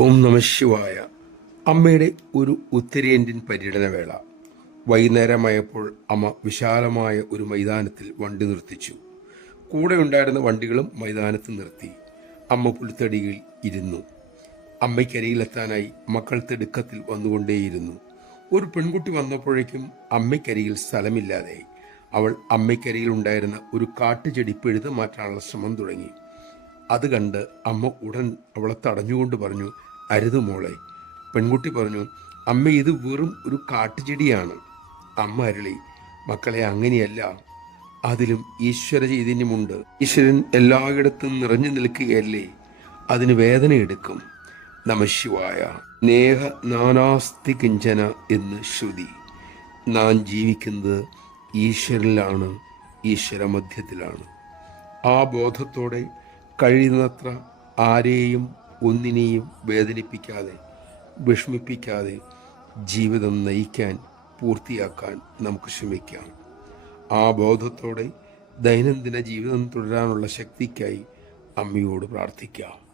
ഓം നമ ശിവായ. അമ്മയുടെ ഒരു ഉത്തരേന്ത്യൻ പര്യടനവേള. വൈകുന്നേരമായപ്പോൾ അമ്മ വിശാലമായ ഒരു മൈതാനത്തിൽ വണ്ടി നിർത്തിച്ചു. കൂടെ ഉണ്ടായിരുന്ന വണ്ടികളും മൈതാനത്ത് നിർത്തി. അമ്മ പുൽത്തടിയിൽ ഇരുന്നു. അമ്മയ്ക്കരിയിലെത്താനായി മക്കൾ തിടുക്കത്തിൽ വന്നുകൊണ്ടേയിരുന്നു. ഒരു പെൺകുട്ടി വന്നപ്പോഴേക്കും അമ്മയ്ക്കരിയിൽ സ്ഥലമില്ലാതെ അവൾ അമ്മയ്ക്കരിയിൽ ഉണ്ടായിരുന്ന ഒരു കാട്ടുചെടി പിഴുതു മാറ്റാനുള്ള ശ്രമം തുടങ്ങി. അത് കണ്ട് അമ്മ ഉടൻ അവളെ തടഞ്ഞുകൊണ്ട് പറഞ്ഞു, അരുത് മോളെ. പെൺകുട്ടി പറഞ്ഞു, അമ്മ ഇത് വെറും ഒരു കാട്ടുചെടിയാണ്. അമ്മ അരുളി, മക്കളെ അങ്ങനെയല്ല, അതിലും ഈശ്വര ചൈതന്യമുണ്ട്. ഈശ്വരൻ എല്ലായിടത്തും നിറഞ്ഞു നിൽക്കുകയല്ലേ, അതിന് വേദന എടുക്കും. നമശിവായ. നേഹ നാനാസ്തി കിഞ്ചന എന്ന് ശ്രുതി. നാം ജീവിക്കുന്നത് ഈശ്വരനിലാണ്, ഈശ്വര മധ്യത്തിലാണ്. ആ ബോധത്തോടെ കഴിയുന്നത്ര ആരെയും ഒന്നിനെയും വേദനിപ്പിക്കാതെ വിഷമിപ്പിക്കാതെ ജീവിതം നയിക്കാൻ പൂർത്തിയാക്കാൻ നമുക്ക് ശ്രമിക്കാം. ആ ബോധത്തോടെ ദൈനംദിന ജീവിതം തുടരാനുള്ള ശക്തിക്കായി അമ്മയോട് പ്രാർത്ഥിക്കാം.